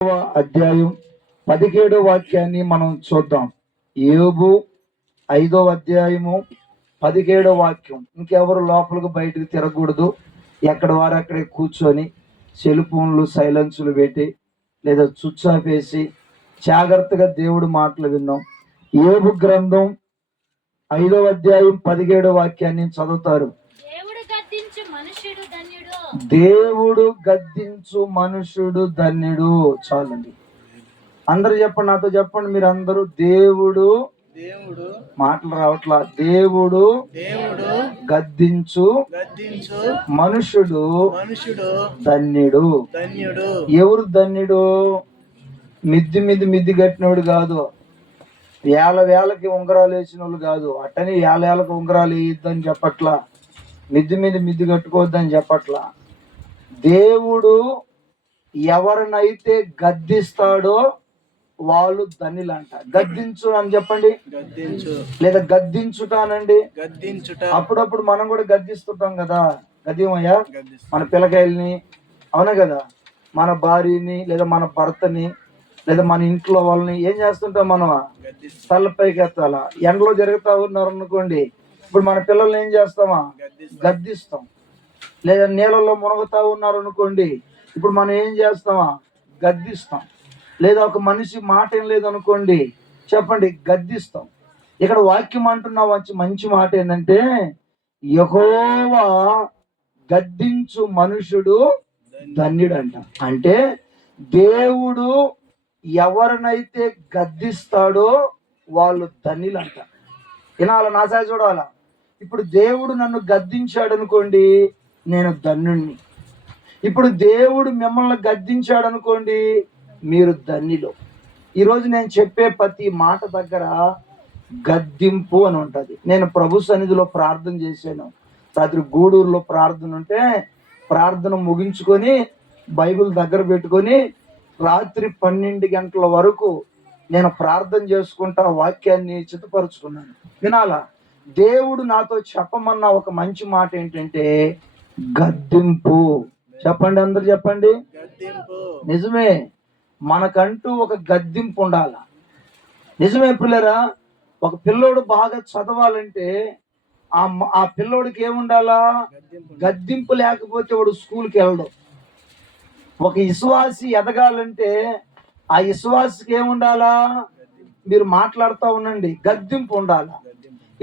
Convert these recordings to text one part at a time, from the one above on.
అధ్యాయం 17వ వాక్యాన్ని మనం చూద్దాం. యోబు 5వ అధ్యాయము 17వ వాక్యం. ఇంకెవరు లోపలికి బయటకు తిరగకూడదు. ఎక్కడ వారు అక్కడే కూర్చొని సెల్ ఫోన్లు సైలెన్సులు పెట్టి లేదా స్విచ్ ఆఫ్ వేసి జాగ్రత్తగా దేవుడి మాటలు విందాం. యోబు గ్రంథం 5వ అధ్యాయం 17వ వాక్యాన్ని చదువుతారు. దేవుడు గద్దించు మనుషుడు ధన్యుడు. చాలండి, అందరు చెప్పండి, నాతో చెప్పండి. మీరు అందరూ దేవుడు మాటలు రావట్లా. దేవుడు గద్దించు మనుషుడు ధన్యుడు. ఎవరు ధన్యుడు? మిద్ది కట్టినోడు కాదు, వేలకి ఉంగరాలు వేసిన వాళ్ళు కాదు. అట్టని వేలకి ఉంగరాలు వేయొద్దని చెప్పట్లా, మిద్ది కట్టుకోవద్దని చెప్పట్లా. దేవుడు ఎవరినైతే గద్దిస్తాడో వాళ్ళు ధన్యులంట. గద్దించు అని చెప్పండి, లేదా గద్దించుటానండి. అప్పుడప్పుడు మనం కూడా గద్దిస్తుంటాం కదా. గద్యమయ్యా మన పిల్లకాయల్ని, అవునా కదా, మన భార్యని లేదా మన భర్తని లేదా మన ఇంట్లో వాళ్ళని ఏం చేస్తుంటాం మనం? తలపైకి ఎత్తాలా. ఎండలో జరుగుతా ఉన్నారు అనుకోండి, ఇప్పుడు మన పిల్లల్ని ఏం చేస్తామా? గద్దిస్తాం. లేదా నీళ్ళలో మునగుతా ఉన్నారు అనుకోండి, ఇప్పుడు మనం ఏం చేస్తామా? గద్దిస్తాం. లేదా ఒక మనిషి మాట ఏం లేదనుకోండి, చెప్పండి, గద్దిస్తాం. ఇక్కడ వాక్యం అంటున్న మంచి మాట ఏంటంటే, యెహోవా గద్దించు మనుషుడు ధన్యుడంట. అంటే దేవుడు ఎవరినైతే గద్దిస్తాడో వాళ్ళు ధన్యులంట. వినాలా, నా సాయి చూడాలా. ఇప్పుడు దేవుడు నన్ను గద్దించాడు అనుకోండి, నేను ధన్యుణ్ణి. ఇప్పుడు దేవుడు మిమ్మల్ని గద్దించాడు అనుకోండి, మీరు ధన్యులు. ఈరోజు నేను చెప్పే ప్రతి మాట దగ్గర గద్దింపు అని ఉంటుంది. నేను ప్రభు సన్నిధిలో ప్రార్థన చేశాను. రాత్రి గూడూరులో ప్రార్థన ఉంటే ప్రార్థన ముగించుకొని బైబిల్ దగ్గర పెట్టుకొని రాత్రి 12 గంటల వరకు నేను ప్రార్థన చేసుకుంటా వాక్యాన్ని చిత్తపరుచుకున్నాను. వినాలా, దేవుడు నాతో చెప్పమన్న ఒక మంచి మాట ఏంటంటే గద్దింపు. చెప్పండి, అందరు చెప్పండి. నిజమే, మనకంటూ ఒక గద్దింపు ఉండాల. నిజమే పిల్లరా. ఒక పిల్లోడు బాగా చదవాలంటే ఆ పిల్లోడికి ఏముండాలా? గద్దింపు లేకపోతే వాడు స్కూల్కి వెళ్ళడు. ఒక విశ్వాసి ఎదగాలంటే ఆ విశ్వాసికి ఏముండాలా? మీరు మాట్లాడుతూ ఉండండి, గద్దింపు ఉండాలా.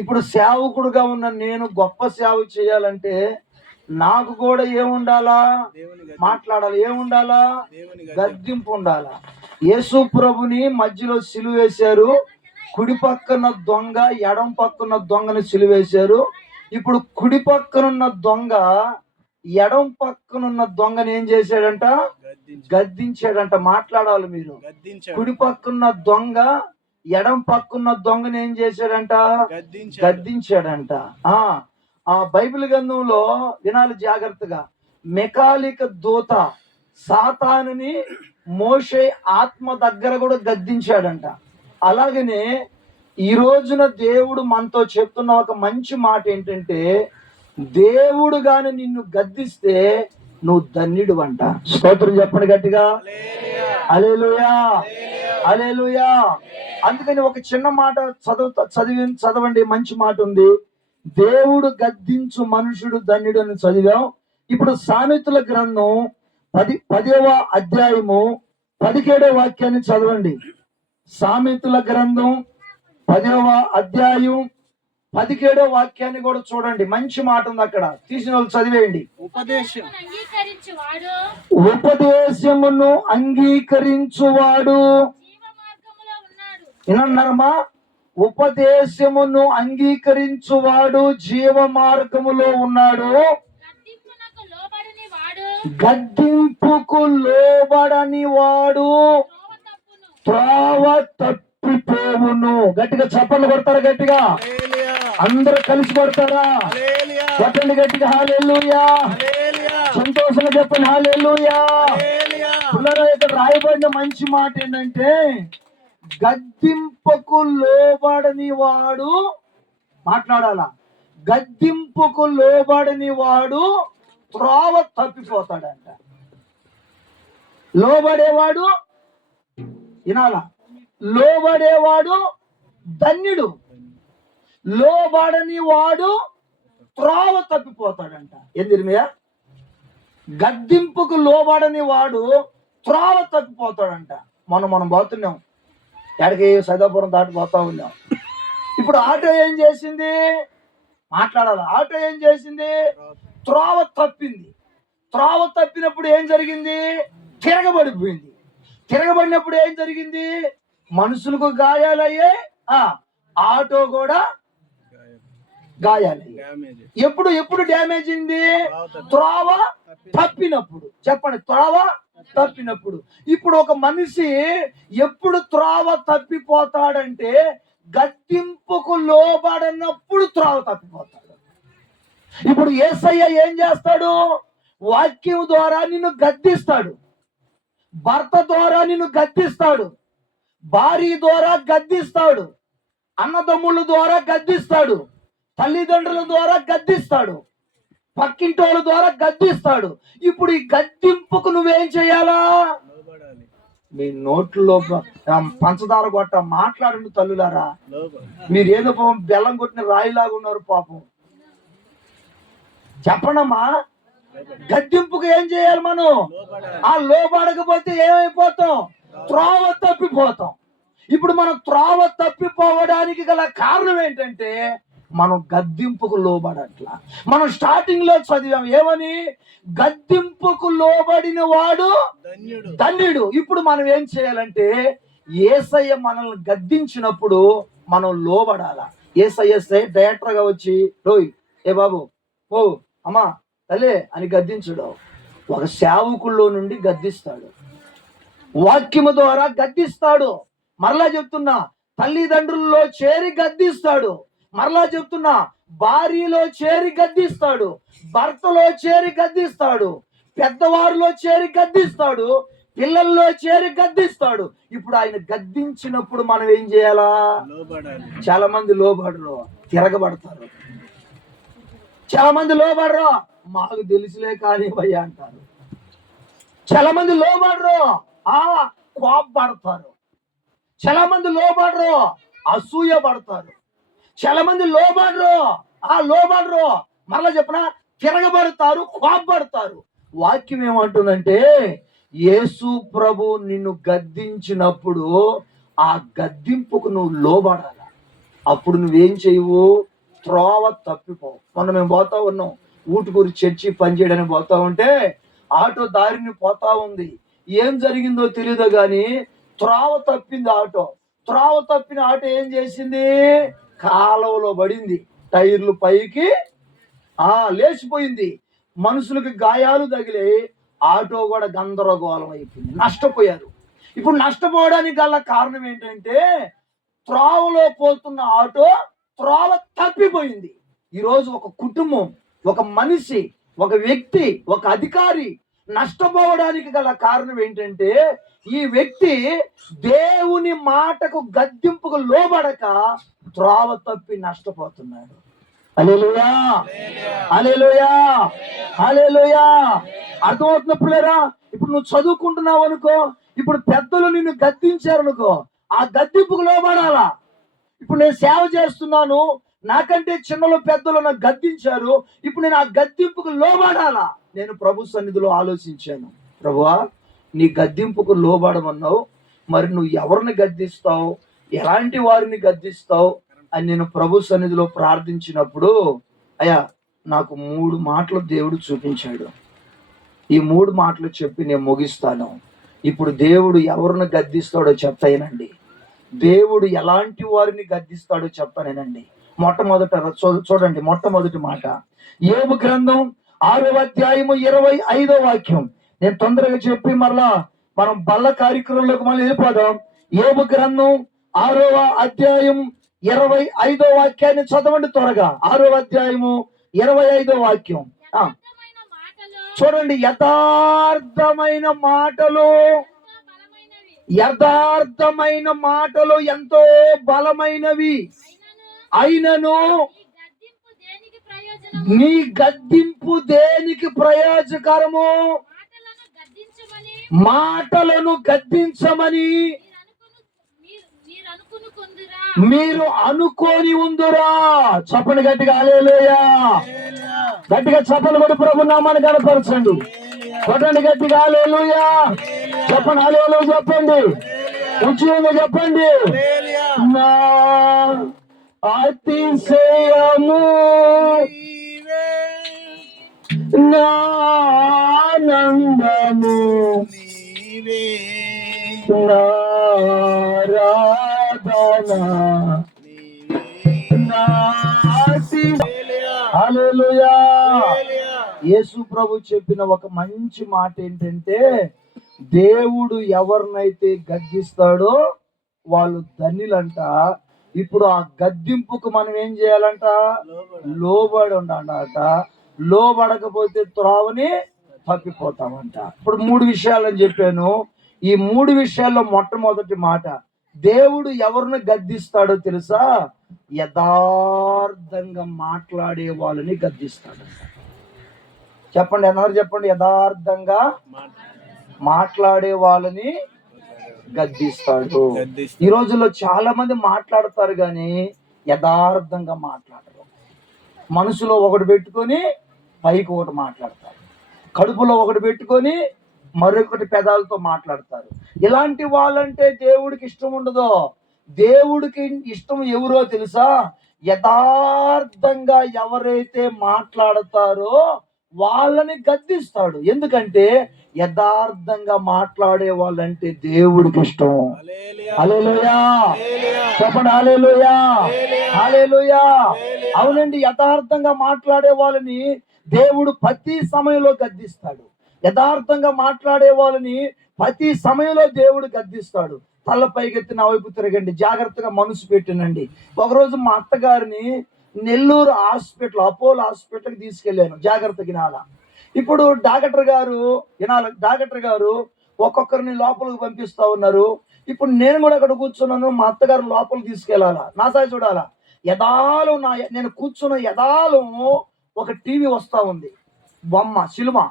ఇప్పుడు సేవకుడుగా ఉన్న నేను గొప్ప సేవ చేయాలంటే నాకు కూడా ఏముండాలా? మాట్లాడాలి. ఏముండాలా? గద్దింపు ఉండాలా. యేసు ప్రభుని మధ్యలో సిలువేశారు. కుడి పక్కన దొంగ, ఎడం పక్కన దొంగని సిలువేశారు. ఇప్పుడు కుడి పక్కనున్న దొంగ ఎడం పక్కనున్న దొంగని ఏం చేశాడంట? గద్దించాడంట. మాట్లాడాలి మీరు. కుడి పక్కన దొంగ ఎడం పక్కన దొంగని ఏం చేశాడంట? గద్దించాడంట. ఆ బైబిల్ గ్రంథంలో వినాలి జాగ్రత్తగా. మెకాలిక దూత సాతానుని మోషే ఆత్మ దగ్గర కూడా గద్దించాడంట. అలాగనే ఈ రోజున దేవుడు మనతో చెప్తున్న ఒక మంచి మాట ఏంటంటే, దేవుడు గాని నిన్ను గద్దిస్తే నువ్వు ధన్యుడు అంట. స్తోత్రం చెప్పండి గట్టిగా. హల్లెలూయా, హల్లెలూయా. అందుకని ఒక చిన్న మాట చదవండి. మంచి మాట ఉంది. దేవుడు గద్దించు మనుషుడు ధన్యుడు అని చదివాం. ఇప్పుడు సామెతల గ్రంథం 10వ అధ్యాయము 17వ వాక్యాన్ని చదవండి. సామెతల గ్రంథం 10వ అధ్యాయం 17వ వాక్యాన్ని కూడా చూడండి. మంచి మాట ఉంది అక్కడ. తీసిన వాళ్ళు చదివేయండి. ఉపదేశమును అంగీకరించువాడు వినన్నారమ్మా. ఉపదేశమును అంగీకరించువాడు జీవ మార్గములో ఉన్నాడు. గద్దింపుకు లోబడని వాడు త్రోవ తప్పిపోవును. గట్టిగా చప్పట్లు కొడతారా? గట్టిగా అందరూ కలిసి కొడతారా? చెప్పండి గట్టిగా హల్లెలూయా. సంతోషంగా చెప్పండి హల్లెలూయా. ఇక్కడ రాయబడిన మంచి మాట ఏంటంటే, గద్దింపుకు లోబడని వాడు, మాట్లాడాలా, గద్దింపుకు లోబడని వాడు త్రోవ తప్పిపోతాడంట. లోబడేవాడు వినాలా? లోబడేవాడు ధన్యుడు, లోబడని వాడు త్రోవ తప్పిపోతాడంట. ఏందిరిమయ్య? గద్దింపుకు లోబడని వాడు త్రోవ తప్పిపోతాడంట. మనం పోతున్నాం, ఎక్కడికి సైదాపురం దాటి పోతా ఉన్నాం. ఇప్పుడు ఆటో ఏం చేసింది? మాట్లాడాలి. ఆటో ఏం చేసింది? త్రోవ తప్పింది. త్రోవ తప్పినప్పుడు ఏం జరిగింది? తిరగబడిపోయింది. తిరగబడినప్పుడు ఏం జరిగింది? మనుషులకు గాయాలయ్యే, ఆటో కూడా గాయాలయ్యాయి. ఎప్పుడు డ్యామేజ్ అయింది? త్రోవ తప్పినప్పుడు. చెప్పండి, త్రోవ తప్పినప్పుడు. ఇప్పుడు ఒక మనిషి ఎప్పుడు త్రోవ తప్పిపోతాడంటే గద్దింపుకు లోబడినప్పుడు త్రోవ తప్పిపోతాడు. ఇప్పుడు యేసయ్య ఏం చేస్తాడు? వాక్యం ద్వారా నిన్ను గద్దిస్తాడు, భర్త ద్వారా నిన్ను గద్దిస్తాడు, భార్య ద్వారా గద్దిస్తాడు, అన్నదమ్ముల ద్వారా గద్దిస్తాడు, తల్లిదండ్రుల ద్వారా గద్దిస్తాడు, పక్కింటోళ్ళ ద్వారా గద్దిస్తాడు. ఇప్పుడు ఈ గద్దింపుకు నువ్వేం చేయాలా? మీ నోట్లో పంచదార కొట్ట మాట్లాడండి తల్లులారా. మీరేదో పాపం బెల్లం కొట్టిన రాయిలాగా ఉన్నారు పాపం. చెప్పనమ్మా, గద్దింపుకు ఏం చేయాలి మనం? ఆ లోబడకపోతే ఏమైపోతాం? త్రోవ తప్పిపోతాం. ఇప్పుడు మనం త్రోవ తప్పిపోవడానికి గల కారణం ఏంటంటే మనం గద్దింపుకు లోబడట్లా. మనం స్టార్టింగ్ లో చదివాం ఏమని? గద్దింపుకు లోబడిన వాడు ధన్యుడు. ఇప్పుడు మనం ఏం చేయాలంటే యేసయ్య మనల్ని గద్దించినప్పుడు మనం లోబడాలా. యేసయ్య డైరెక్టర్ గా వచ్చి రోయ్ ఏ బాబు ఓ అమ్మా తల్లి అని గద్దించడు. ఒక సేవకుల్లో నుండి గద్దిస్తాడు, వాక్యము ద్వారా గద్దిస్తాడు. మరలా చెప్తున్నా, తల్లిదండ్రుల్లో చేరి గద్దిస్తాడు. మరలా చెప్తున్నా, భార్యలో చేరి గద్దిస్తాడు, భర్తలో చేరి గద్దిస్తాడు, పెద్దవారిలో చేరి గద్దిస్తాడు, పిల్లల్లో చేరి గద్దిస్తాడు. ఇప్పుడు ఆయన గద్దించినప్పుడు మనం ఏం చేయాలా? చాలా మంది లోబడరు, తిరగబడతారు. చాలా మంది లోబడరు, మాకు తెలుసులే కానీ భయ్యా అంటారు. చాలా మంది లోబడరు, కోపడతారు. చాలా మంది లోబడరు, అసూయ పడతారు. చాలా మంది లోబడరు మరలా చెప్పనా, తిరగబడతారు, కోపడతారు. వాక్యం ఏమంటుందంటే యేసు ప్రభు నిన్ను గద్దించినప్పుడు ఆ గద్దింపుకు నువ్వు లోబడాల. అప్పుడు నువ్వేం చేయవు? త్రోవ తప్పిపోవు. మొన్న మేము పోతా ఉన్నాం, ఊటుకూరు చర్చి పనిచేయడానికి పోతా ఉంటే ఆటో దారిని పోతా ఉంది. ఏం జరిగిందో తెలియదు కానీ త్రోవ తప్పింది ఆటో. త్రోవ తప్పిన ఆటో ఏం చేసింది? కాలువలో పడింది, టైర్లు పైకి లేచిపోయింది, మనుషులకి గాయాలు తగిలి ఆటో కూడా గందరగోళం అయిపోయింది, నష్టపోయారు. ఇప్పుడు నష్టపోవడానికి గల కారణం ఏంటంటే త్రోవలో పోతున్న ఆటో త్రోవ తప్పిపోయింది. ఈరోజు ఒక కుటుంబం, ఒక మనిషి, ఒక వ్యక్తి, ఒక అధికారి నష్టపోవడానికి గల కారణం ఏంటంటే ఈ వ్యక్తి దేవుని మాటకు గద్దింపుకు లోబడక త్రోవ తప్పి నష్టపోతున్నాడు. హల్లెలూయా, హల్లెలూయా, హల్లెలూయా. అర్థమవుతున్న పిల్లరా? ఇప్పుడు నువ్వు చదువుకుంటున్నావు అనుకో, ఇప్పుడు పెద్దలు నిన్ను గద్దించారు అనుకో, ఆ గద్దింపుకు లోబడాలా. ఇప్పుడు నేను సేవ చేస్తున్నాను, నాకంటే చిన్నలు పెద్దలు నాకు గద్దించారు, ఇప్పుడు నేను ఆ గద్దింపుకు లోబడాలా. నేను ప్రభు సన్నిధిలో ఆలోచించాను, ప్రభువా నీ గద్దింపుకు లోబడమన్నావు, మరి నువ్వు ఎవరిని గద్దిస్తావు, ఎలాంటి వారిని గద్దిస్తావు అని నేను ప్రభు సన్నిధిలో ప్రార్థించినప్పుడు అయ్యా నాకు 3 మాటలు దేవుడు చూపించాడు. ఈ 3 మాటలు చెప్పి నేను ముగిస్తాను. ఇప్పుడు దేవుడు ఎవరిని గద్దిస్తాడో చెప్తానండి, దేవుడు ఎలాంటి వారిని గద్దిస్తాడో చెప్తానేనండి. మొట్టమొదట చూడండి, మొట్టమొదటి మాట యోబు గ్రంథం 6వ అధ్యాయము 25వ వాక్యం. నేను తొందరగా చెప్పి మరలా మనం బల్ల కార్యక్రమంలోకి మళ్ళీ వెళ్ళిపోదాం. యోబు గ్రంథం 6వ అధ్యాయం 25వ వాక్యాన్ని చదవండి త్వరగా. 6వ అధ్యాయము 25వ వాక్యం చూడండి. యథార్థమైన మాటలు ఎంతో బలమైనవి అయినను నీ గద్దింపు దేనికి ప్రయోజకరము? మాటలను గద్దించమని మీరు అనుకోని ఉందురా. చెప్పండి గట్టిగా హల్లెలూయా. గట్టిగా చప్పలు కొట్టి ప్రభు నామాన్ని కనపరచండి. కొట్టండి గట్టిగా హల్లెలూయా. చెప్పండి హల్లెలూయా చెప్పండి. ఉచితంగా చెప్పండి. నా అతిశయము నా ఆనందము నా ఆరాధన నా హల్లెలూయా. యేసు ప్రభు చెప్పిన ఒక మంచి మాట ఏంటంటే, దేవుడు ఎవరినైతే గద్దిస్తాడో వాళ్ళు ధన్యులంట. ఇప్పుడు ఆ గద్దింపుకు మనం ఏం చేయాలంట? లోబడి ఉండాలంట. లోబడకపోతే త్రోవని తప్పిపోతామంట. ఇప్పుడు 3 విషయాలని చెప్పాను. ఈ 3 విషయాల్లో మొట్టమొదటి మాట, దేవుడు ఎవరిని గద్దిస్తాడో తెలుసా? యథార్థంగా మాట్లాడే వాళ్ళని గద్దిస్తాడు. చెప్పండి అన్నారు, చెప్పండి. యథార్థంగా మాట్లాడే వాళ్ళని గద్దిస్తాడు. ఈ రోజుల్లో చాలా మంది మాట్లాడతారు కానీ యథార్థంగా మాట్లాడరు. మనసులో ఒకటి పెట్టుకొని పైకి ఒకటి మాట్లాడతారు, కడుపులో ఒకటి పెట్టుకొని మరొకటి పెదాలతో మాట్లాడతారు. ఇలాంటి వాళ్ళంటే దేవుడికి ఇష్టం ఉండదు. దేవుడికి ఇష్టం ఎవరో తెలుసా? యథార్థంగా ఎవరైతే మాట్లాడతారో వాళ్ళని గద్దిస్తాడు. ఎందుకంటే యథార్థంగా మాట్లాడే వాళ్ళంటే దేవుడికి ఇష్టం. హల్లెలూయా చెప్పండి. హల్లెలూయా హల్లెలూయా. అవునండి, యథార్థంగా మాట్లాడే వాళ్ళని దేవుడు ప్రతి సమయంలో గద్దిస్తాడు. యథార్థంగా మాట్లాడే వాళ్ళని ప్రతి సమయంలో దేవుడు గద్దిస్తాడు. తల పైకెత్తి నా వైపు తిరగండి, జాగ్రత్తగా మనసు పెట్టినండి. ఒకరోజు మా అత్తగారిని నెల్లూరు హాస్పిటల్, అపోలో హాస్పిటల్కి తీసుకెళ్ళాను. జాగ్రత్తగా వినాలా. ఇప్పుడు డాక్టర్ గారు ఒక్కొక్కరిని లోపలికి పంపిస్తా ఉన్నారు. ఇప్పుడు నేను కూడా అక్కడ కూర్చున్నాను, మా అత్తగారు లోపలికి తీసుకెళ్లాలా. నా సాయి చూడాలా. నేను కూర్చున్న యథాలం ఒక టీవీ వస్తా ఉంది, బొమ్మ సినిమా.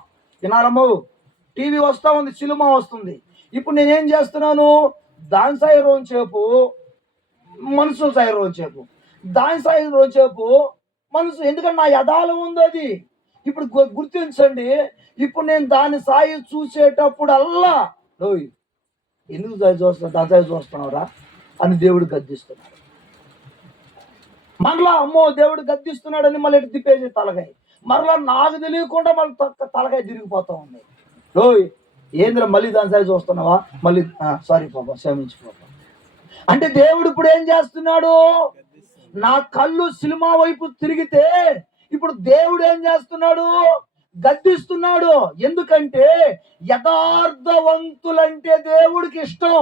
వినాలము, టీవీ వస్తా ఉంది, సినిమా వస్తుంది. ఇప్పుడు నేనేం చేస్తున్నాను? దాని సాయి రోజుసేపు మనసు సాయి రోజుసేపు, దాని సాయి రోజుసేపు మనసు. ఎందుకంటే నా యథాలం ఉంది అది. ఇప్పుడు గుర్తించండి. ఇప్పుడు నేను దాని సాయి చూసేటప్పుడు అల్లా ఎందుకు దాని సాయి చూస్తున్నావురా అని దేవుడు గద్దిస్తున్నాడు. మరలా అమ్మో దేవుడు గద్దిస్తున్నాడని మళ్ళీ ఇటు తిప్పేసి తలకాయ, మరలా నాకు తెలియకుండా మళ్ళీ తలకాయ తిరిగిపోతా ఉంది. ఏంద్ర మళ్ళీ దాని సాయి చూస్తున్నావా? మళ్ళీ సారీ పాపా, క్షమించి పాపా. అంటే దేవుడు ఇప్పుడు ఏం చేస్తున్నాడు? నా కళ్ళు సినిమా వైపు తిరిగితే ఇప్పుడు దేవుడు ఏం చేస్తున్నాడు? గద్దిస్తున్నాడు. ఎందుకంటే యథార్థవంతులంటే దేవుడికి ఇష్టం.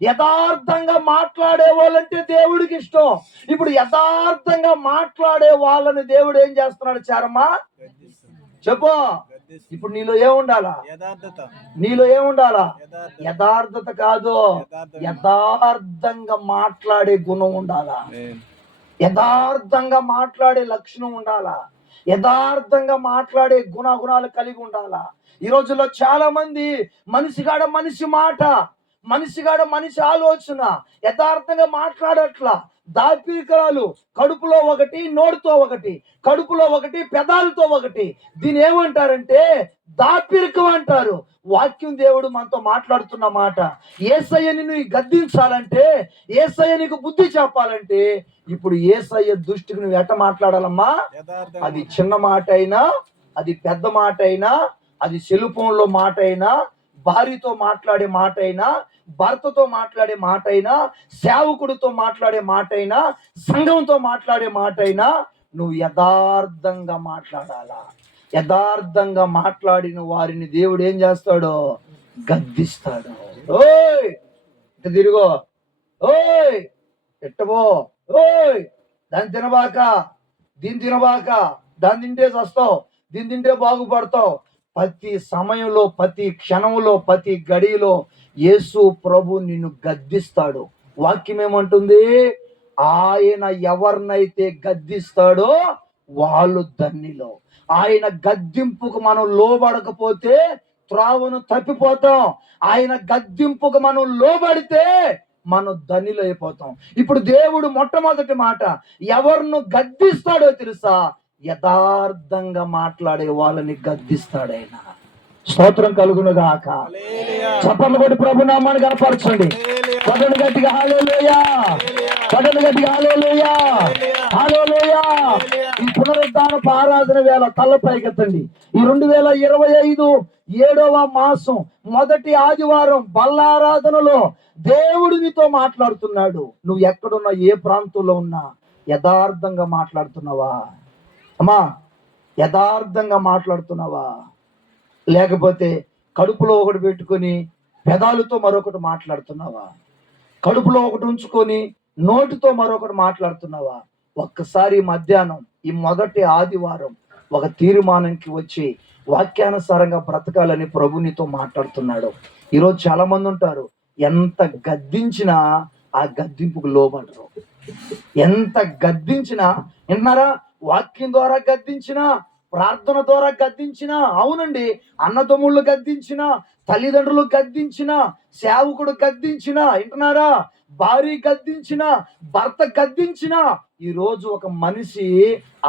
యథార్థంగా మాట్లాడే వాళ్ళంటే దేవుడికి ఇష్టం. ఇప్పుడు యథార్థంగా మాట్లాడే వాళ్ళని దేవుడు ఏం చేస్తున్నాడు? చారమ్మా చెప్పు. ఇప్పుడు నీలో ఏముండాలా? నీలో ఏముండాలా? యథార్థత కాదు, యథార్థంగా మాట్లాడే గుణం ఉండాలా. యథార్థంగా మాట్లాడే లక్షణం ఉండాలా. యథార్థంగా మాట్లాడే గుణాలు కలిగి ఉండాలా. ఈ రోజుల్లో చాలా మంది మనిషిగాడ మనిషి మాట, మనిషిగాడ మనిషి ఆలోచన యథార్థంగా మాట్లాడట్లా. దాపీకరాలు, కడుపులో ఒకటి, నోటితో ఒకటి, కడుపులో ఒకటి, పెదాలతో ఒకటి. దీని ఏమంటారంటే దాపీరికం అంటారు. వాక్యం దేవుడు మనతో మాట్లాడుతున్న మాట. యేసయ్యని నువ్వు గద్దించాలంటే, యేసయ్య నీకు బుద్ధి చెప్పాలంటే, ఇప్పుడు యేసయ్య దృష్టికి నువ్వు ఎట్ట మాట్లాడాలమ్మా? అది చిన్న మాట అయినా, అది పెద్ద మాట అయినా, అది సెల్ ఫోన్లో మాట అయినా, భార్యతో మాట్లాడే మాట అయినా, భర్తతో మాట్లాడే మాట అయినా, సేవకుడితో మాట్లాడే మాట అయినా, సంఘంతో మాట్లాడే మాట అయినా, నువ్వు యథార్థంగా మాట్లాడాలా. యథార్థంగా మాట్లాడిన వారిని దేవుడు ఏం చేస్తాడో? గద్దిస్తాడు. ఓయ్ తిరుగో, ఓయ్ ఎట్టబో, ఓయ్ దాన్ని తినబాక, దీన్ని తినబాక, దాన్ని తింటే వస్తావు, దీన్ని తింటే బాగుపడతావు. ప్రతి సమయంలో, ప్రతి క్షణంలో, ప్రతి గడిలో యేసు ప్రభు నిన్ను గద్దిస్తాడు. వాక్యం ఏమంటుంది? ఆయన ఎవరినైతే గద్దిస్తాడో వాళ్ళు ధన్యులు. ఆయన గద్దింపుకు మనం లోబడకపోతే త్రోవను తప్పిపోతాం. ఆయన గద్దింపుకు మనం లోబడితే మనం ధనిలు అయిపోతాం. ఇప్పుడు దేవుడు మొట్టమొదటి మాట ఎవరిను గద్దిస్తాడో తెలుసా? యథార్థంగా మాట్లాడే వాళ్ళని గద్దిస్తాడైనా. స్తోత్రం కలుగును గాక. చప్పట్లు కొట్టి ప్రభు నామాన్ని కనపరచండి. కొట్టను గట్టిగా హల్లెలూయా, కొట్టను గట్టిగా హల్లెలూయా, హల్లెలూయా. ఈ పునరుద్ధానపు ఆరాధన వేళ తలపైకెత్తండి. ఈ 2025 7వ మాసం మొదటి ఆదివారం బల్లారాధనలో దేవుడు నీతో మాట్లాడుతున్నాడు. నువ్వు ఎక్కడున్నా, ఏ ప్రాంతంలో ఉన్నా యథార్థంగా మాట్లాడుతున్నావా అమ్మా? యథార్థంగా మాట్లాడుతున్నావా? లేకపోతే కడుపులో ఒకటి పెట్టుకొని పెదాలతో మరొకటి మాట్లాడుతున్నావా? కడుపులో ఒకటి ఉంచుకొని నోటితో మరొకటి మాట్లాడుతున్నావా? ఒక్కసారి మధ్యాహ్నం ఈ మొదటి ఆదివారం ఒక తీర్మానానికి వచ్చి వాక్యానుసారంగా బ్రతకాలని ప్రభు నీతో మాట్లాడుతున్నాడు. ఈరోజు చాలా మంది ఉంటారు, ఎంత గద్దించినా ఆ గద్దింపుకు లోబడరు. ఎంత గద్దించినా, వింటున్నారా? వాక్యం ద్వారా గద్దించినా, ప్రార్థన ద్వారా గద్దించినా, అవునండి, అన్నదమ్ముళ్ళు గద్దించినా, తల్లిదండ్రులు గద్దించినా, సేవకుడు గద్దించినా, వింటున్నారా? భార్య గద్దించినా, భర్త గద్దించినా, ఈరోజు ఒక మనిషి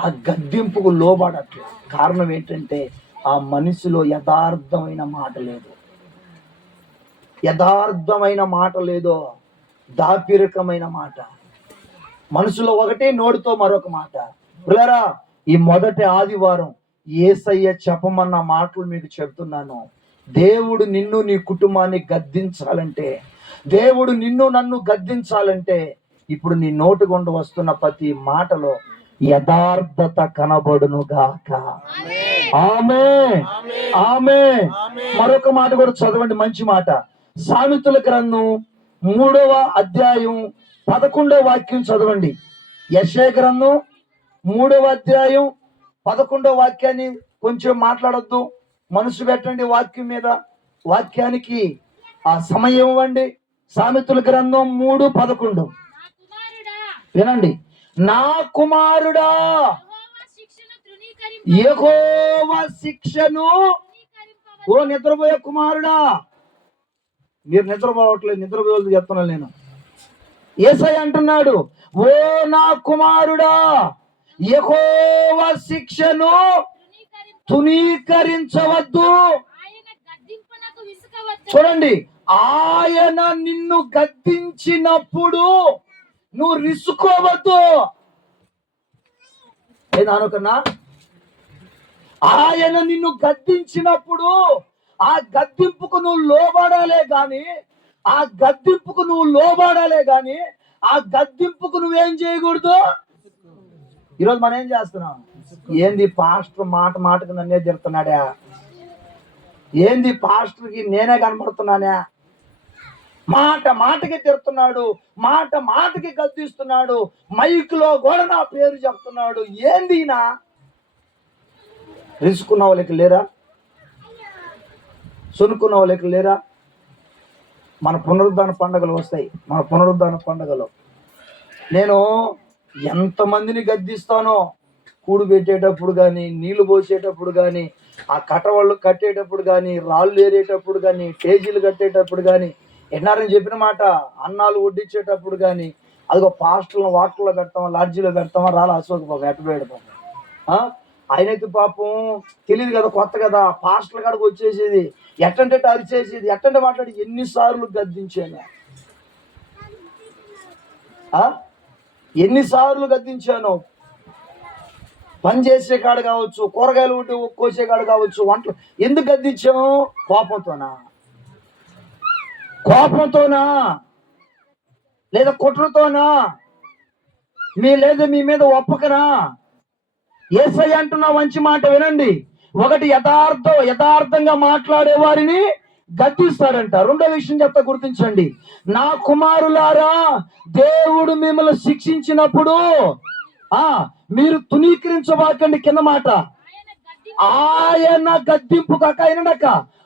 ఆ గద్దింపుకు లోబడట్లేదు. కారణం ఏంటంటే ఆ మనిషిలో యథార్థమైన మాట లేదు. యథార్థమైన మాట లేదో, దాపిరకమైన మాట. మనసులో ఒకటి, నోటితో మరొక మాట. పిల్లరా, ఈ మొదటి ఆదివారం యేసయ్య చెప్పమన్న మాటలు మీకు చెప్తున్నాను. దేవుడు నిన్ను, నీ కుటుంబాన్ని గద్దించాలంటే, దేవుడు నిన్ను నన్ను గద్దించాలంటే, ఇప్పుడు నీ నోటి గుండా వస్తున్న ప్రతి మాటలో యథార్థత కనబడును గాక. ఆమేన్, ఆమేన్. మరొక మాట కూడా చదవండి, మంచి మాట. సామెతల గ్రంథం 3వ అధ్యాయం 11వ వాక్యం చదవండి. యెషయా గ్రంథం 3వ అధ్యాయం 11వ వాక్యాన్ని కొంచెం మాట్లాడొద్దు, మనసు పెట్టండి వాక్యం మీద. వాక్యానికి ఆ సమయం ఇవ్వండి. సామెతల గ్రంథం 3:11 వినండి. నా కుమారుడా, యెహోవా శిక్షను. ఓ నిద్రపోయే కుమారుడా, మీరు నిద్రపోవట్లేదు, నిద్రపోయేది చెప్తున్నాను నేను. యేసయ్య అంటున్నాడు, ఓ నా కుమారుడా, యెహోవా శిక్షను తునీకరించవద్దు. చూడండి, ఆయన నిన్ను గద్దించినప్పుడు నువ్వు రిసుకోవద్దు. ఏదనుకున్నా, ఆయన నిన్ను గద్దించినప్పుడు ఆ గద్దింపుకు నువ్వు లోబడాలే గాని, ఆ గద్దింపుకు నువ్వు లోబడాలే గాని, ఆ గద్దింపుకు నువ్వేం చేయకూడదు. ఈరోజు మనం ఏం చేస్తున్నాం? ఏంది పాస్టర్ మాట మాటకు నన్నే తిడుతున్నాడా? ఏంది పాస్టర్కి నేనే కనబడుతున్నానా? మాట మాటకి తిడుతున్నాడు, మాట మాటకి గద్దిస్తున్నాడు, మైక్లో కూడా నా పేరు చెప్తున్నాడు. ఏంది నా రిసుకున్న వాళ్ళకి లేరా? సునుకున్న వాళ్ళకి లేరా? మన పునరుద్ధాన పండుగలు వస్తాయి. మన పునరుద్ధాన పండుగలో నేను ఎంతమందిని గద్దిస్తానో, కూడు పెట్టేటప్పుడు కానీ, నీళ్లు పోసేటప్పుడు కానీ, ఆ కట్టవాళ్ళు కట్టేటప్పుడు కానీ, రాళ్ళు ఏరేటప్పుడు కానీ, టేజీలు కట్టేటప్పుడు కానీ, ఎన్నారని చెప్పిన మాట, అన్నాలు వడ్డించేటప్పుడు కానీ, అదిగో పాస్టర్లను వాటర్లో పెడతామా, లాడ్జీలో పెడతామా, రాళ్ళు అశోక ఎట్ట పెడతాం. ఆయనైతే పాపం తెలియదు కదా, కొత్త కదా, పాస్టర్ల కాడికి వచ్చేసేది, ఎట్టంటే అరిచేసేది, ఎట్టంటే మాట్లాడి ఎన్నిసార్లు గద్దించాను, ఎన్నిసార్లు గద్దించాను. పని చేసే కాడు కావచ్చు, కూరగాయలు ఉంటే కోసే కాడు కావచ్చు, వంటలు. ఎందుకు గద్దించాము? కోపంతోనా? కోపంతోనా? లేదా కుట్రతోనా? లేదా మీ మీద ఒప్పకనా? యేసయ్య అంటున్న మంచి మాట వినండి. ఒకటి, యథార్థంగా మాట్లాడే వారిని గద్దిస్తాడంట. రెండో విషయం చెప్తా, గుర్తించండి. నా కుమారులారా, దేవుడు మిమ్మల్ని శిక్షించినప్పుడు మీరు తునీకరించబాకండి. కింద మాట, ఆయన గద్దింపు కాక అయినడక,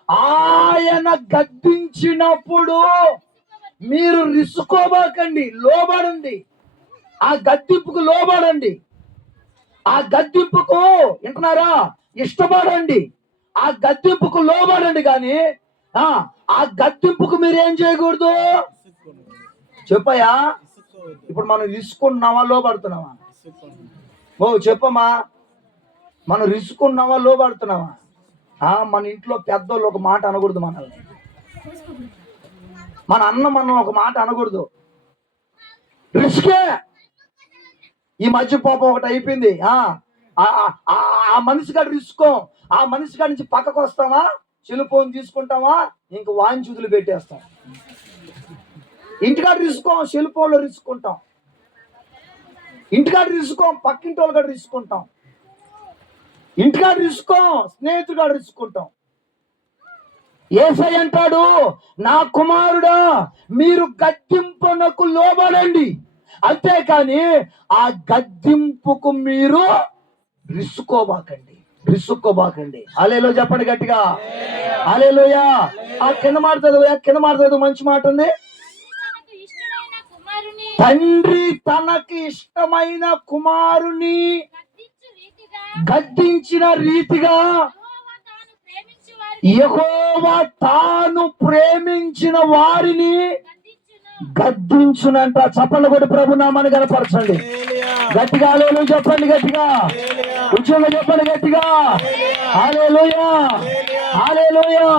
ఆయన గద్దించినప్పుడు మీరు రిసుకోబాకండి, లోబడండి. ఆ గద్దింపుకు లోబడండి. ఆ గద్దింపుకు, వింటున్నారా, ఇష్టపడండి. ఆ గద్దింపుకు లోబడండి. కానీ ఆ గద్దింపుకు మీరేం చేయకూడదు. చెప్పయ్యా. ఇప్పుడు మనం రిసుకున్నావా, లోబడుతున్నావా? చెప్పమ్మా, మనం రిసుకున్నావా, లోబడుతున్నావా? మన ఇంట్లో పెద్దోళ్ళు ఒక మాట అనకూడదు, మనల్ని మన అన్న మనం ఒక మాట అనకూడదు. రిస్కే. ఈ మధ్య పాపం ఒకటి అయిపోయింది. ఆ మనిషి కాడ రిసుకోం. ఆ మనిషి కాడి నుంచి పక్కకు వస్తామా, సెల్ఫోన్ తీసుకుంటామా, ఇంక వాంచుదులు పెట్టేస్తాం. ఇంటికాడ రిసుకోం, సెల్ఫోన్లో రిసుకుంటాం. ఇంటికాడ రిసుకోం, పక్కింటి వాళ్ళు కాడ రిసుకుంటాం. ఇంటికాడ రిసుకోం, స్నేహితుడు కాడ రిసుకుంటాం. యేసయ్య అంటాడు, నా కుమారుడా, మీరు గద్దింపునకు లోబడండి, అంతేకాని ఆ గద్దింపుకు మీరు రిసుకోబాకండి. హల్లెలూయా చెప్పండి గట్టిగా, హల్లెలూయా. ఆ కింద మాట చదువు, మంచి మాట ఉంది. తండ్రి తనకి ఇష్టమైన కుమారుని గద్దించిన రీతిగా యెహోవా తాను ప్రేమించిన వారిని గద్దించునంట. చప్పట్లు కొట్టి ప్రభు నామాన్ని కనపరచండి. గట్టిగా హల్లెలూయా చెప్పండి, గట్టిగా ఉద్యోగం చెప్పండి, గట్టిగా హల్లెలూయా, హల్లెలూయా,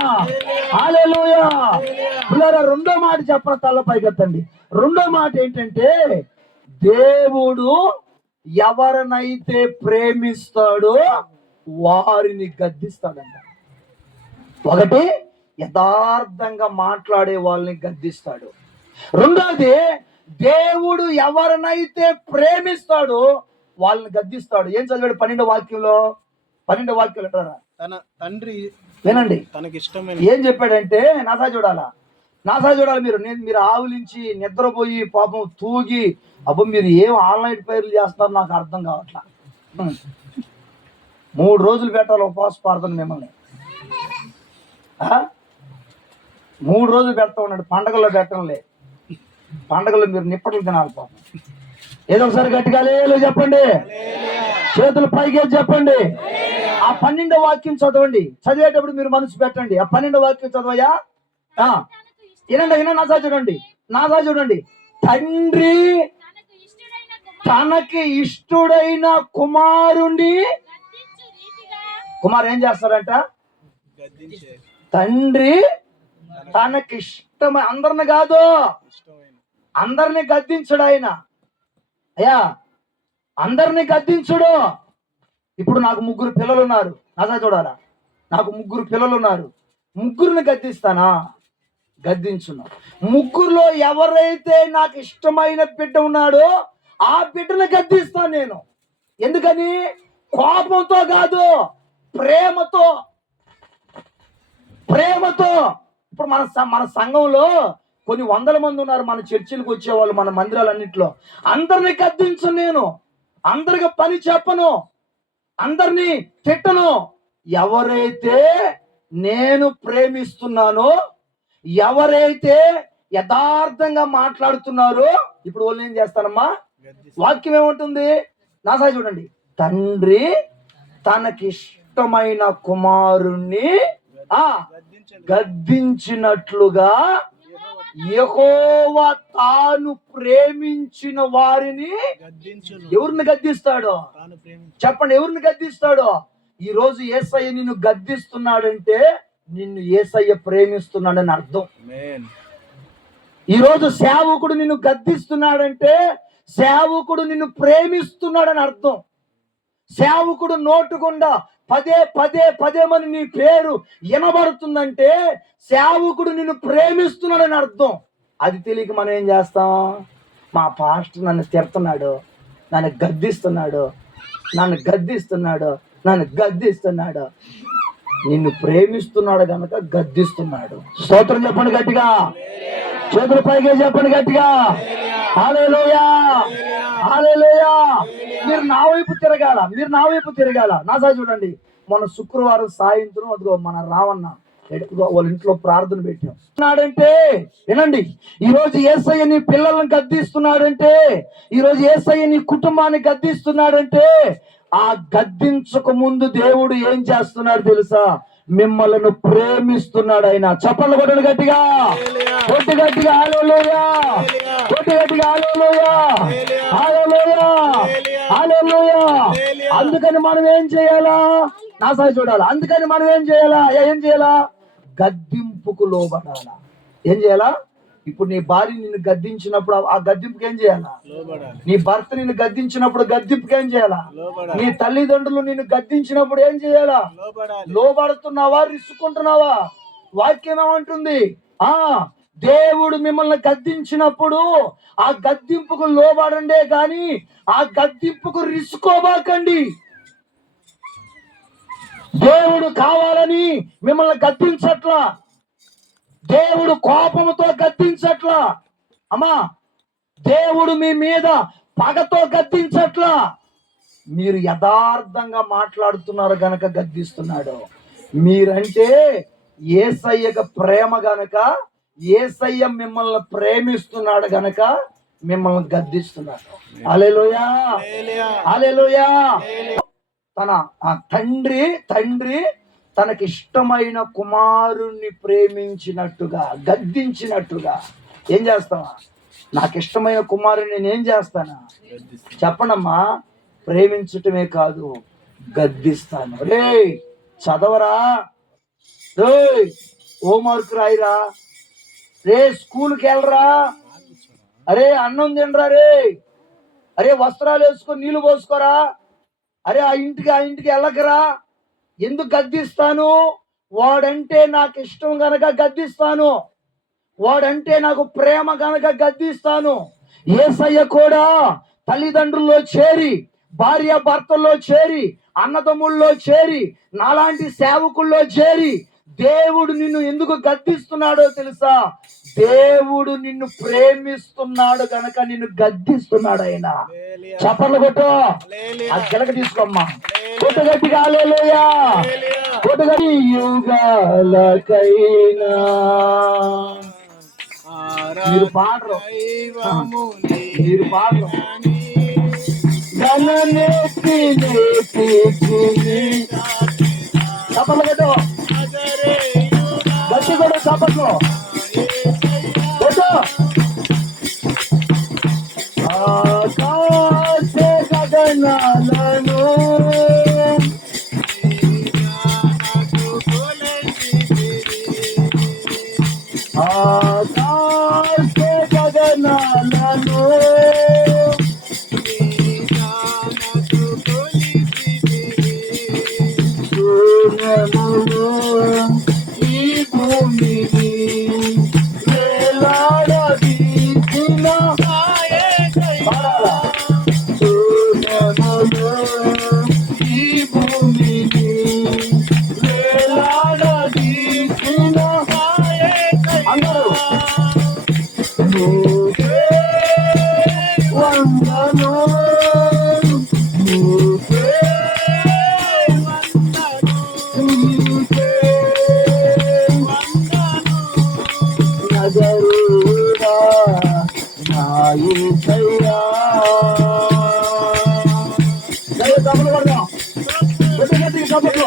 హల్లెలూయా. పిల్లరా, రెండో మాట చెప్పిన తలపైకి ఎత్తండి. రెండో మాట ఏంటంటే, దేవుడు ఎవరినైతే ప్రేమిస్తాడో వారిని గద్దిస్తాడంట. ఒకటి, యథార్థంగా మాట్లాడే వాళ్ళని గద్దిస్తాడు. రెండోది, దేవుడు ఎవరినైతే ప్రేమిస్తాడో వాళ్ళని గద్దిస్తాడు. ఏం చదివాడు 12వ వాక్యంలో? 12వ వాక్యం అంటారా, తన తండ్రి వినండి, తనకి ఇష్టమైన ఏం చెప్పాడంటే, నాసా చూడాలి. మీరు ఆవులించి నిద్రపోయి పాపం తూగి, అబ్బో మీరు ఏం ఆన్లైన్ పైర్లు చేస్తున్నారు నాకు అర్థం కావట్లా. 3 రోజులు పెట్టాలి ఉపవాస ప్రార్థన మిమ్మల్ని. 3 రోజులు పెడతా ఉన్నాడు. పండగల్లో పెట్టడం లేదు. పండగల్లో మీరు నిప్పట్లు తినాలి పాపం. ఏదో ఒకసారి గట్టిగా హల్లెలూయా చెప్పండి, చేతులు పైకి చెప్పండి. ఆ 12వ వాక్యం చదవండి. చదివేటప్పుడు మీరు మనసు పెట్టండి. ఆ 12వ వాక్యం చదవయా. వినండి, నాసా చూడండి. తండ్రి తనకి ఇష్టడైన కుమారుణ్ణి, కుమారు ఏం చేస్తారంట? తండ్రి తనకి ఇష్టమైన, అందరిని కాదు, అందరిని గద్దించడు ఆయన. అయ్యా, అందరిని గద్దించుడు. ఇప్పుడు నాకు 3 పిల్లలు ఉన్నారు. నాసా చూడాలా, నాకు 3 పిల్లలు ఉన్నారు. 3ని గద్దిస్తానా? గద్దించును. 3లో ఎవరైతే నాకు ఇష్టమైన బిడ్డ ఉన్నాడో ఆ బిడ్డను గద్దిస్తాను నేను. ఎందుకని? కోపంతో కాదు, ప్రేమతో. ఇప్పుడు మన సంఘంలో కొన్ని 100 మంది ఉన్నారు. మన చర్చిలకు వచ్చేవాళ్ళు, మన మందిరాలన్నింటిలో. అందరినీ గద్దించు నేను, అందరికి పని చెప్పను, అందరినీ తిట్టను. ఎవరైతే నేను ప్రేమిస్తున్నానో, ఎవరైతే యథార్థంగా మాట్లాడుతున్నారో, ఇప్పుడు వాళ్ళు ఏం చేస్తానమ్మా? వాక్యం ఏముంటుంది? నాసా చూడండి. తండ్రి తనకి ఇష్టమైన కుమారుణ్ణి గద్దించినట్లుగా యెహోవా తాను ప్రేమించిన వారిని ఎవరిని గద్దిస్తాడో చెప్పండి. ఎవరిని గద్దిస్తాడో? ఈ రోజు యేసయ్య నిన్ను గద్దిస్తున్నాడంటే నిన్ను యేసయ్య ప్రేమిస్తున్నాడని అర్థం. ఈ రోజు సేవకుడు నిన్ను గద్దిస్తున్నాడంటే సేవకుడు నిన్ను ప్రేమిస్తున్నాడని అర్థం. సేవకుడు నోటుకుండా పదే మని నీ పేరు వినబడుతుందంటే సేవకుడు నిన్ను ప్రేమిస్తున్నాడని అర్థం. అది తెలియక మనం ఏం చేస్తాం? మా పాస్టర్ నన్ను తిడుతున్నాడు, నన్ను గద్దిస్తున్నాడు. నిన్ను ప్రేమిస్తున్నాడు కనుక గద్దిస్తున్నాడు. స్తోత్రం చెప్పండి గట్టిగా, చేతుల పైకి చెప్పండి గట్టిగా, హల్లెలూయా, హల్లెలూయా. మీరు నా వైపు తిరగాల. నాసా చూడండి. మన శుక్రవారం సాయంత్రం అదిగో మన రావన్న వాళ్ళ ఇంట్లో ప్రార్థన పెట్టాం. వినండి, ఈ రోజు యేసయ్య నీ పిల్లలను గద్దిస్తున్నాడంటే, ఈ రోజు యేసయ్య నీ కుటుంబాన్ని గద్దిస్తున్నాడంటే, ఆ గద్దించక ముందు దేవుడు ఏం చేస్తున్నాడు తెలుసా? మిమ్మల్ని ప్రేమిస్తున్నాడు ఆయన. చప్పట్లు కొట్టండి గట్టిగా, కొట్టి గట్టిగా హల్లెలూయా, కొట్టి గట్టిగా హల్లెలూయా, హల్లెలూయా, హల్లెలూయా. అందుకని మనం ఏం చేయాలా? నా సాయి చూడాలి. అందుకని మనం ఏం చేయాలా? గద్దింపుకు లోబడాలా. ఏం చేయాలా? ఇప్పుడు నీ భార్య నిన్ను గద్దించినప్పుడు ఆ గద్దింపుకి ఏం చేయాలా? నీ భర్త నిన్ను గద్దించినప్పుడు గద్దింపుకి ఏం చేయాలా? నీ తల్లిదండ్రులు నిన్ను గద్దించినప్పుడు ఏం చేయాలా? లోబడుతున్నావా, రిసుకుంటున్నావా? వాక్యం ఏమంటుంది? దేవుడు మిమ్మల్ని గద్దించినప్పుడు ఆ గద్దింపుకు లోబడండే గాని ఆ గద్దింపుకు రిసుకోబాకండి. దేవుడు కావాలని మిమ్మల్ని గద్దించట్లా, దేవుడు కోపంతో గద్దించట్లా అమ్మా, దేవుడు మీ మీద పగతో గద్దించట్లా. మీరు యథార్థంగా మాట్లాడుతున్నారు గనక గద్దిస్తున్నాడు. మీరంటే యేసయ్యకు ప్రేమ గనక, యేసయ్య మిమ్మల్ని ప్రేమిస్తున్నాడు గనక మిమ్మల్ని గద్దిస్తున్నాడు. హల్లెలూయా, హల్లెలూయా. తన తండ్రి తనకిష్టమైన కుమారుణ్ణి ప్రేమించినట్టుగా గద్దించినట్టుగా ఏం చేస్తావా? నాకు ఇష్టమైన కుమారుని నేనేం చేస్తానా? చెప్పనమ్మా. ప్రేమించటమే కాదు, గద్దిస్తాను. రే చదవరా, రే హోంవర్క్ రాయిరా, రే స్కూల్కి వెళ్ళరా, అరే అన్నం తినరా, రే అరే వస్త్రాలు వేసుకొని నీళ్లు పోసుకోరా, అరే ఆ ఇంటికి వెళ్ళకరా. ఎందుకు గద్దిస్తాను? వాడంటే నాకు ఇష్టం గనక గద్దిస్తాను, వాడంటే నాకు ప్రేమ గనక గద్దిస్తాను. యేసయ్య కూడా తల్లిదండ్రుల్లో చేరి, భార్య భర్తల్లో చేరి, అన్నదమ్ముల్లో చేరి, నాలాంటి సేవకుల్లో చేరి దేవుడు నిన్ను ఎందుకు గద్దిస్తున్నాడో తెలుసా? దేవుడు నిన్ను ప్రేమిస్తున్నాడు గనక నిన్ను గద్దిస్తున్నాడు ఆయన. చప్పట్లు కొట్టు, ఆ గిలక తీసుకోమ్మా, కొట్టు గట్టిగా హల్లెలూయా, కొట్టు గట్టి. యుగాలకైనా మీరు పాడరు, చప్పట్లు కొట్టు, గట్టి కొట్టు, చప్పట్లు కొట్టు. ఆకాశ గగనాలను ఆకాశ గగనాలను సూర్యములు ఈ భూమిని వేలాడదీసిన సూర్యములు ఈ భూమిని వేలాడదీసిన అందరూ నీకే వందనం, నీకే నజరుడా నా యేసయ్యా. చప్పట్లు కొడదాం, గట్టిగా చప్పట్లు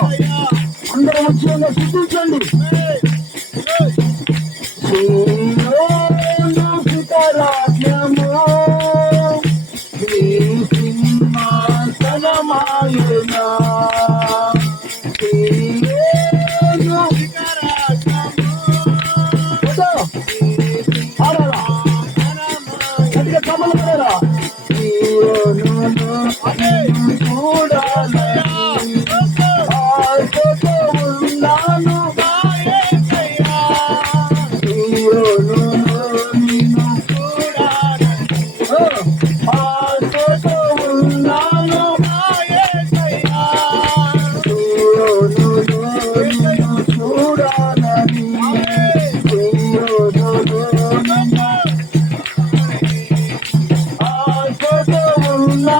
అందరూ ఉద్యోగంగా సిద్ధించండి. శిఖరాజ్ఞము నీ సింహాసనమాయనా, గట్టిగా చప్పట్లు కొడరా. చూడాలని ఆశతో ఉన్నాను, ఆశతో ఉన్నాను, చూడాలని ఆశతో ఉన్నాను.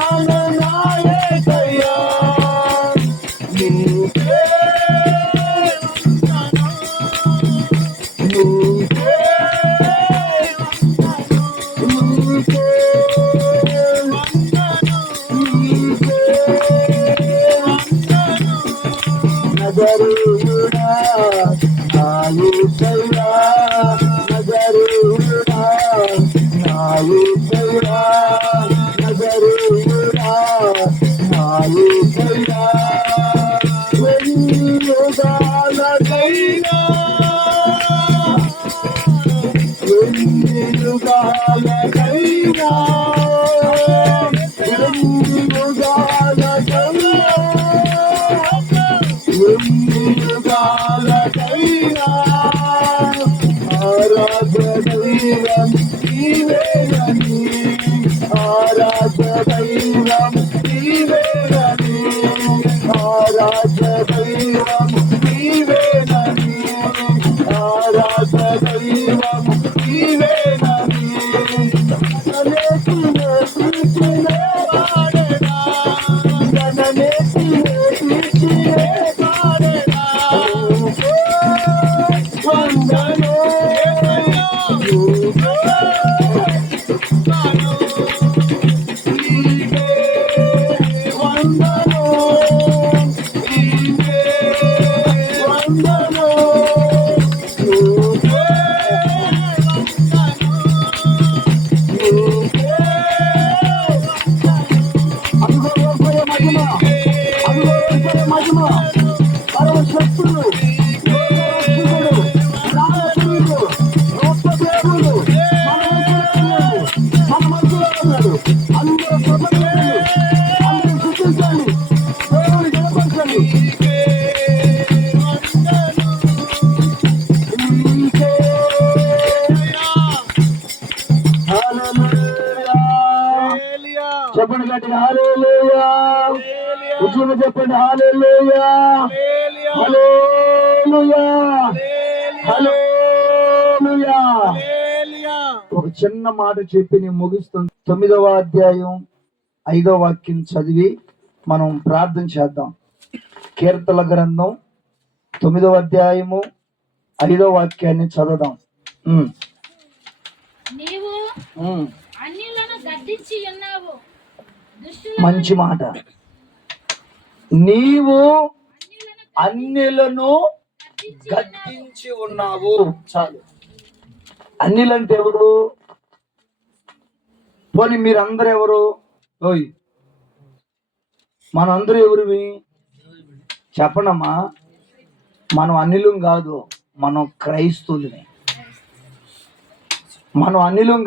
యుగాలకైనా ఎన్ని యుగాలకైనా ఆరాధ్య దైవం నీవేనని ఆరాధ్య దైవం నీవేనని ఆరాధ్య దైవం నీవేనని ఆరాధ్య దైవం నీవేనని చెప్పండి గట్టిగా హల్లెలూయా. ఉద్యోగం చెప్పండి హల్లెలూయా హల్లెలూయా హల్లెలూయా. ఒక చిన్న మాట చెప్పి నేను ముగిస్తాను. 9వ అధ్యాయం 5వ వాక్యం చదివి మనం ప్రార్థన చేద్దాం. కీర్తనల గ్రంథం 9వ అధ్యాయము 5వ వాక్యాన్ని చదవదాం. మంచి మాట. నీవు అన్యులను గద్దించి ఉన్నావు. చాలు. అన్యులంటే ఎవరు? పోనీ మీరందరూ ఎవరు? ఓయ్, మనందరూ ఎవరివి చెప్పనమ్మా. మనం అన్యులం కాదు, మనం క్రైస్తవులమే. మనం అన్యులం